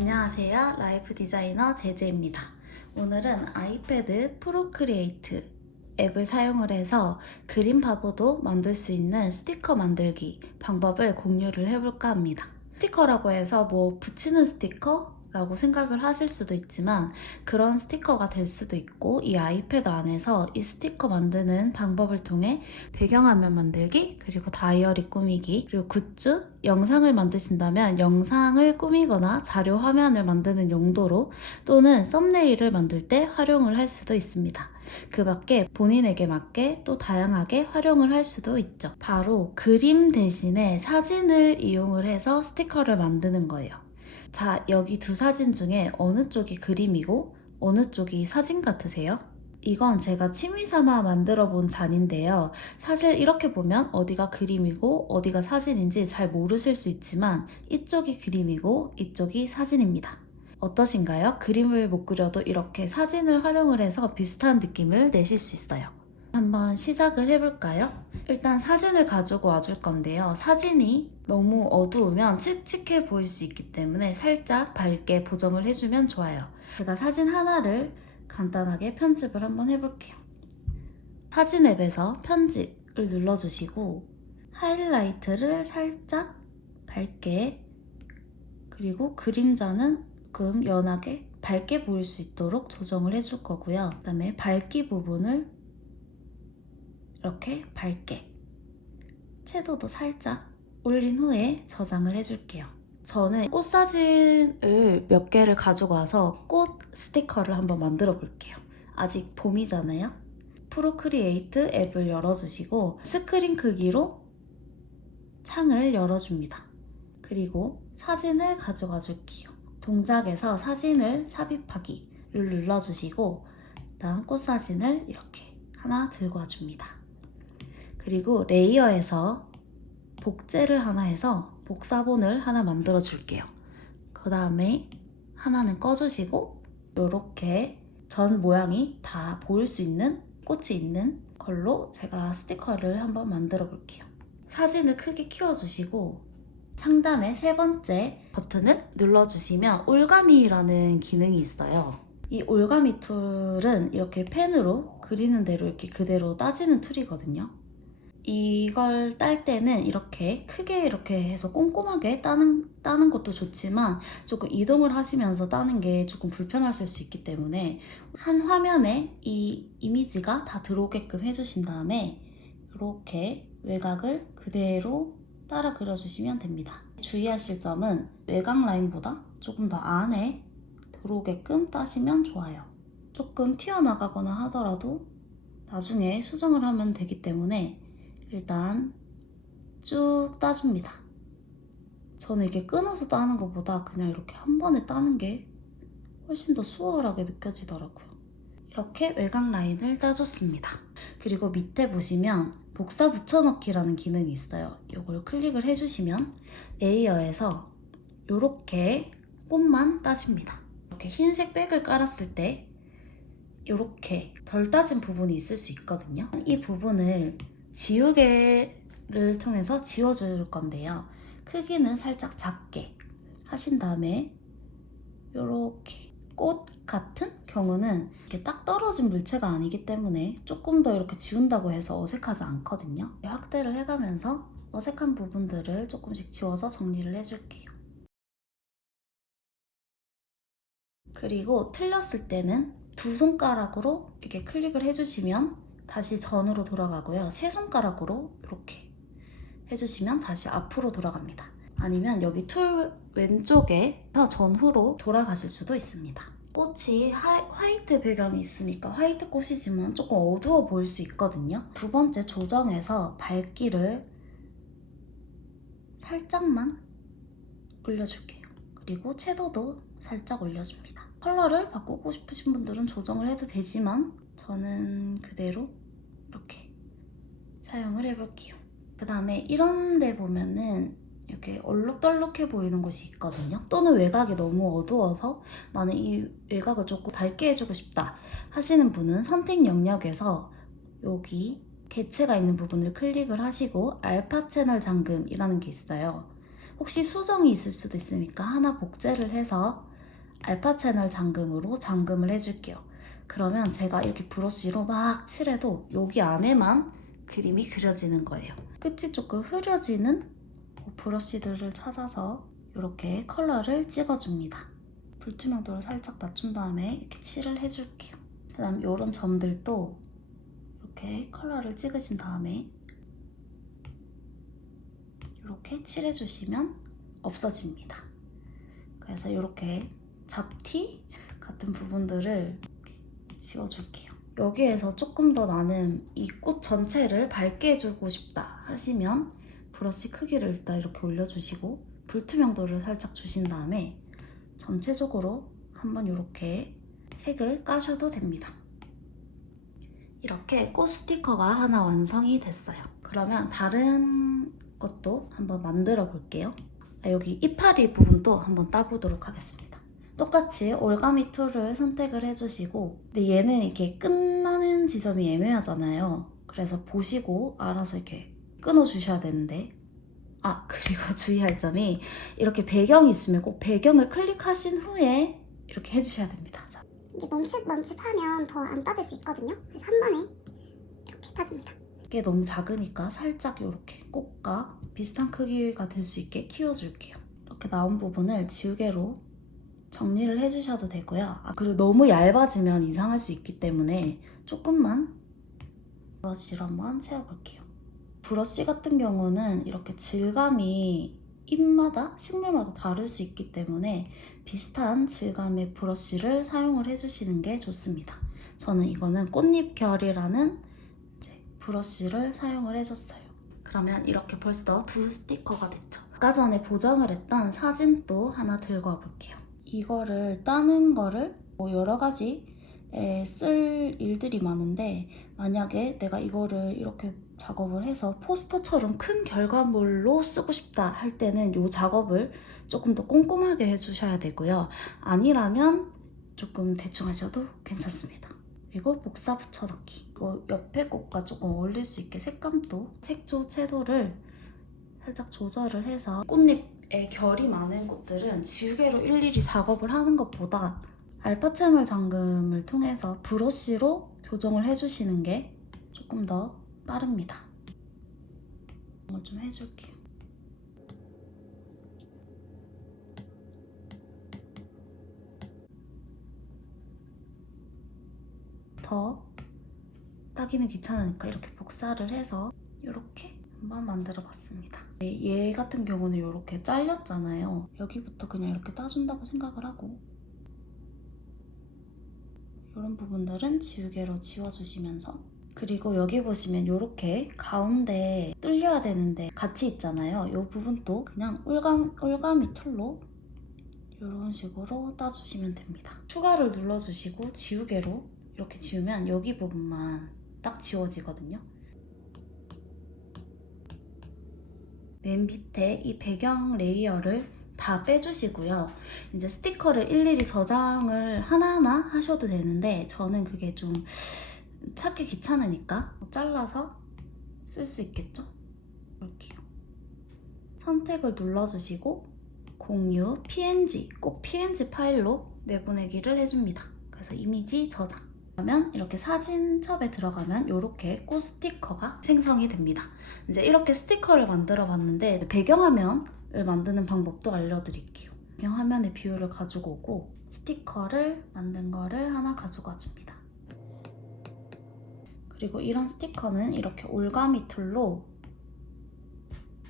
안녕하세요. 라이프 디자이너 제재입니다. 오늘은 아이패드 프로크리에이트 앱을 사용을 해서 그림 바보도 만들 수 있는 스티커 만들기 방법을 공유를 해볼까 합니다. 스티커라고 해서 뭐 붙이는 스티커라고 생각을 하실 수도 있지만 그런 스티커가 될 수도 있고, 이 아이패드 안에서 이 스티커 만드는 방법을 통해 배경화면 만들기, 그리고 다이어리 꾸미기, 그리고 굿즈, 영상을 만드신다면 영상을 꾸미거나 자료 화면을 만드는 용도로, 또는 썸네일을 만들 때 활용을 할 수도 있습니다. 그 밖에 본인에게 맞게 또 다양하게 활용을 할 수도 있죠. 바로 그림 대신에 사진을 이용을 해서 스티커를 만드는 거예요. 자, 여기 두 사진 중에 어느 쪽이 그림이고 어느 쪽이 사진 같으세요? 이건 제가 취미 삼아 만들어 본 잔인데요. 사실 이렇게 보면 어디가 그림이고 어디가 사진인지 잘 모르실 수 있지만 이쪽이 그림이고 이쪽이 사진입니다. 어떠신가요? 그림을 못 그려도 이렇게 사진을 활용을 해서 비슷한 느낌을 내실 수 있어요. 한번 시작을 해볼까요? 일단 사진을 가지고 와줄 건데요. 사진이 너무 어두우면 칙칙해 보일 수 있기 때문에 살짝 밝게 보정을 해주면 좋아요. 제가 사진 하나를 간단하게 편집을 한번 해볼게요. 사진 앱에서 편집을 눌러주시고 하이라이트를 살짝 밝게, 그리고 그림자는 조금 연하게 밝게 보일 수 있도록 조정을 해줄 거고요. 그 다음에 밝기 부분을 이렇게 밝게, 채도도 살짝 올린 후에 저장을 해줄게요. 저는 꽃 사진을 몇 개를 가지고 와서 꽃 스티커를 한번 만들어 볼게요. 아직 봄이잖아요. 프로크리에이트 앱을 열어주시고 스크린 크기로 창을 열어줍니다. 그리고 사진을 가져가 줄게요. 동작에서 사진을 삽입하기를 눌러주시고 일단 꽃 사진을 이렇게 하나 들고 와줍니다. 그리고 레이어에서 복제를 하나 해서 복사본을 하나 만들어 줄게요. 그 다음에 하나는 꺼주시고 이렇게 전 모양이 다 보일 수 있는 꽃이 있는 걸로 제가 스티커를 한번 만들어 볼게요. 사진을 크게 키워주시고 상단에 세 번째 버튼을 눌러주시면 올가미라는 기능이 있어요. 이 올가미 툴은 이렇게 펜으로 그리는 대로 이렇게 그대로 따지는 툴이거든요. 이걸 딸 때는 이렇게 크게 이렇게 해서 꼼꼼하게 따는 것도 좋지만 조금 이동을 하시면서 따는 게 조금 불편하실 수 있기 때문에 한 화면에 이 이미지가 다 들어오게끔 해주신 다음에 이렇게 외곽을 그대로 따라 그려주시면 됩니다. 주의하실 점은 외곽 라인보다 조금 더 안에 들어오게끔 따시면 좋아요. 조금 튀어나가거나 하더라도 나중에 수정을 하면 되기 때문에 일단 쭉 따줍니다. 저는 이게 끊어서 따는 것보다 그냥 이렇게 한 번에 따는 게 훨씬 더 수월하게 느껴지더라고요. 이렇게 외곽 라인을 따줬습니다. 그리고 밑에 보시면 복사 붙여넣기라는 기능이 있어요. 이걸 클릭을 해주시면 레이어에서 이렇게 꽃만 따집니다. 이렇게 흰색 백을 깔았을 때 이렇게 덜 따진 부분이 있을 수 있거든요. 이 부분을 지우개를 통해서 지워줄 건데요. 크기는 살짝 작게 하신 다음에 이렇게 꽃 같은 경우는 이렇게 딱 떨어진 물체가 아니기 때문에 조금 더 이렇게 지운다고 해서 어색하지 않거든요. 확대를 해가면서 어색한 부분들을 조금씩 지워서 정리를 해줄게요. 그리고 틀렸을 때는 두 손가락으로 이렇게 클릭을 해주시면 다시 전으로 돌아가고요. 세 손가락으로 이렇게 해주시면 다시 앞으로 돌아갑니다. 아니면 여기 툴 왼쪽에서 전후로 돌아가실 수도 있습니다. 꽃이 화이트 배경이 있으니까 화이트 꽃이지만 조금 어두워 보일 수 있거든요. 두 번째 조정에서 밝기를 살짝만 올려줄게요. 그리고 채도도 살짝 올려줍니다. 컬러를 바꾸고 싶으신 분들은 조정을 해도 되지만 저는 그대로 이렇게 사용을 해볼게요. 그 다음에 이런 데 보면은 이렇게 얼룩덜룩해 보이는 곳이 있거든요. 또는 외곽이 너무 어두워서 나는 이 외곽을 조금 밝게 해주고 싶다 하시는 분은 선택 영역에서 여기 개체가 있는 부분을 클릭을 하시고 알파 채널 잠금이라는 게 있어요. 혹시 수정이 있을 수도 있으니까 하나 복제를 해서 알파 채널 잠금으로 잠금을 해줄게요. 그러면 제가 이렇게 브러쉬로 막 칠해도 여기 안에만 그림이 그려지는 거예요. 끝이 조금 흐려지는 브러쉬들을 찾아서 이렇게 컬러를 찍어줍니다. 불투명도를 살짝 낮춘 다음에 이렇게 칠을 해줄게요. 그 다음 이런 점들도 이렇게 컬러를 찍으신 다음에 이렇게 칠해주시면 없어집니다. 그래서 이렇게 잡티 같은 부분들을 이렇게 지워줄게요. 여기에서 조금 더 나는 이 꽃 전체를 밝게 해주고 싶다 하시면 브러쉬 크기를 일단 이렇게 올려주시고 불투명도를 살짝 주신 다음에 전체적으로 한번 이렇게 색을 까셔도 됩니다. 이렇게 꽃 스티커가 하나 완성이 됐어요. 그러면 다른 것도 한번 만들어 볼게요. 여기 이파리 부분도 한번 따보도록 하겠습니다. 똑같이 올가미 툴을 선택을 해주시고, 근데 얘는 이렇게 끝나는 지점이 애매하잖아요. 그래서 보시고 알아서 이렇게 끊어주셔야 되는데, 그리고 주의할 점이 이렇게 배경이 있으면 꼭 배경을 클릭하신 후에 이렇게 해주셔야 됩니다. 이게 멈칫하면 더 안 따질 수 있거든요. 그래서 한 번에 이렇게 따줍니다. 이게 너무 작으니까 살짝 이렇게 꽃과 비슷한 크기가 될 수 있게 키워줄게요. 이렇게 나온 부분을 지우개로 정리를 해주셔도 되고요. 그리고 너무 얇아지면 이상할 수 있기 때문에 조금만 브러쉬로 한번 채워볼게요. 브러쉬 같은 경우는 이렇게 질감이 잎마다, 식물마다 다를 수 있기 때문에 비슷한 질감의 브러쉬를 사용을 해주시는 게 좋습니다. 저는 이거는 꽃잎 결이라는 브러쉬를 사용을 해줬어요. 그러면 이렇게 벌써 두 스티커가 됐죠. 아까 전에 보정을 했던 사진도 하나 들고 와볼게요. 이거를 따는 거를 여러 가지 쓸 일들이 많은데, 만약에 내가 이거를 이렇게 작업을 해서 포스터처럼 큰 결과물로 쓰고 싶다 할 때는 이 작업을 조금 더 꼼꼼하게 해주셔야 되고요. 아니라면 조금 대충 하셔도 괜찮습니다. 그리고 복사 붙여넣기. 이거 옆에 꽃과 조금 어울릴 수 있게 색감도, 색조, 채도를 살짝 조절을 해서 꽃잎에 결이 많은 꽃들은 지우개로 일일이 작업을 하는 것보다 알파 채널 잠금을 통해서 브러쉬로 교정을 해주시는 게 조금 더 빠릅니다. 이걸 좀 해줄게요. 더 따기는 귀찮으니까 이렇게 복사를 해서 이렇게 한번 만들어 봤습니다. 얘 같은 경우는 이렇게 잘렸잖아요. 여기부터 그냥 이렇게 따준다고 생각을 하고, 이런 부분들은 지우개로 지워주시면서, 그리고 여기 보시면 이렇게 가운데 뚫려야 되는데 같이 있잖아요. 이 부분도 그냥 올가미 툴로 이런 식으로 따주시면 됩니다. 추가를 눌러주시고 지우개로 이렇게 지우면 여기 부분만 딱 지워지거든요. 맨 밑에 이 배경 레이어를 다 빼주시고요. 이제 스티커를 일일이 저장을 하나하나 하셔도 되는데 저는 그게 좀 찾기 귀찮으니까 잘라서 쓸 수 있겠죠? 이렇게요. 선택을 눌러주시고 공유, PNG, 꼭 PNG 파일로 내보내기를 해줍니다. 그래서 이미지 저장. 그러면 이렇게 사진첩에 들어가면 이렇게 꽃 스티커가 생성이 됩니다. 이제 이렇게 스티커를 만들어 봤는데 배경화면을 만드는 방법도 알려드릴게요. 배경화면의 비율을 가지고 오고 스티커를 만든 거를 하나 가져가 줍니다. 그리고 이런 스티커는 이렇게 올가미 툴로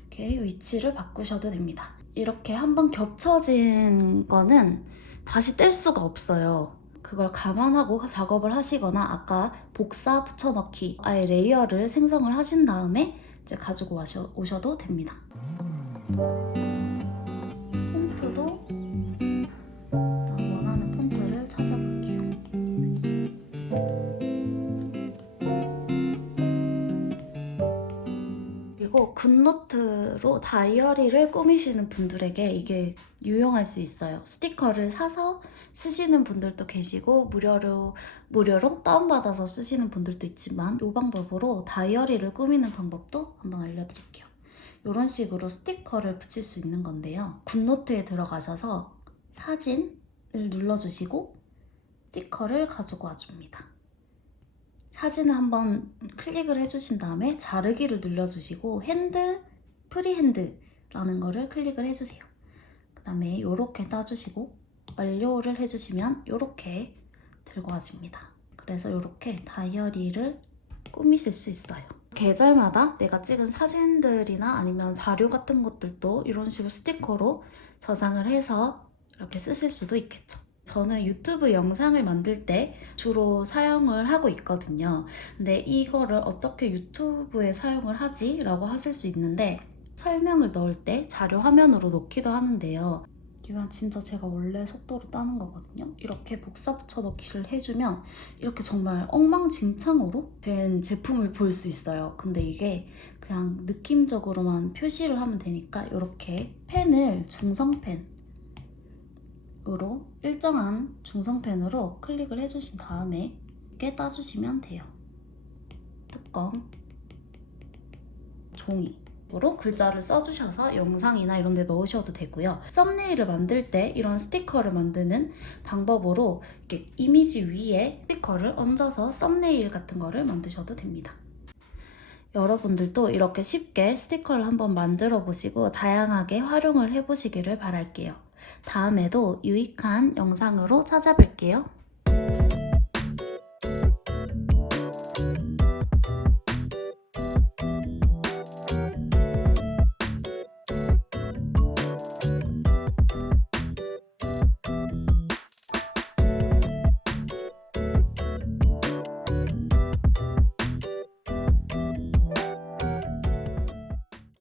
이렇게 위치를 바꾸셔도 됩니다. 이렇게 한번 겹쳐진 거는 다시 뗄 수가 없어요. 그걸 감안하고 작업을 하시거나 아까 복사 붙여넣기 아예 레이어를 생성을 하신 다음에 이제 가지고 오셔도 됩니다. 폰트도 원하는 폰트를 찾아볼게요. 그리고 굿노트로 다이어리를 꾸미시는 분들에게 이게 유용할 수 있어요. 스티커를 사서 쓰시는 분들도 계시고 무료로 다운받아서 쓰시는 분들도 있지만 이 방법으로 다이어리를 꾸미는 방법도 한번 알려드릴게요. 이런 식으로 스티커를 붙일 수 있는 건데요. 굿노트에 들어가셔서 사진을 눌러주시고 스티커를 가지고 와줍니다. 사진을 한번 클릭을 해주신 다음에 자르기를 눌러주시고 프리핸드라는 거를 클릭을 해주세요. 그 다음에 이렇게 따주시고 완료를 해주시면 이렇게 들고 와집니다. 그래서 이렇게 다이어리를 꾸미실 수 있어요. 계절마다 내가 찍은 사진들이나 아니면 자료 같은 것들도 이런 식으로 스티커로 저장을 해서 이렇게 쓰실 수도 있겠죠. 저는 유튜브 영상을 만들 때 주로 사용을 하고 있거든요. 근데 이거를 어떻게 유튜브에 사용을 하지? 라고 하실 수 있는데 설명을 넣을 때 자료 화면으로 놓기도 하는데요. 이건 진짜 제가 원래 속도로 따는 거거든요. 이렇게 복사 붙여넣기를 해주면 이렇게 정말 엉망진창으로 된 제품을 볼 수 있어요. 근데 이게 그냥 느낌적으로만 표시를 하면 되니까 이렇게 펜을 중성펜으로 일정한 중성펜으로 클릭을 해주신 다음에 이렇게 따주시면 돼요. 뚜껑, 종이 으로 글자를 써주셔서 영상이나 이런 데 넣으셔도 되고요. 썸네일을 만들 때 이런 스티커를 만드는 방법으로 이렇게 이미지 위에 스티커를 얹어서 썸네일 같은 거를 만드셔도 됩니다. 여러분들도 이렇게 쉽게 스티커를 한번 만들어 보시고 다양하게 활용을 해보시기를 바랄게요. 다음에도 유익한 영상으로 찾아뵐게요.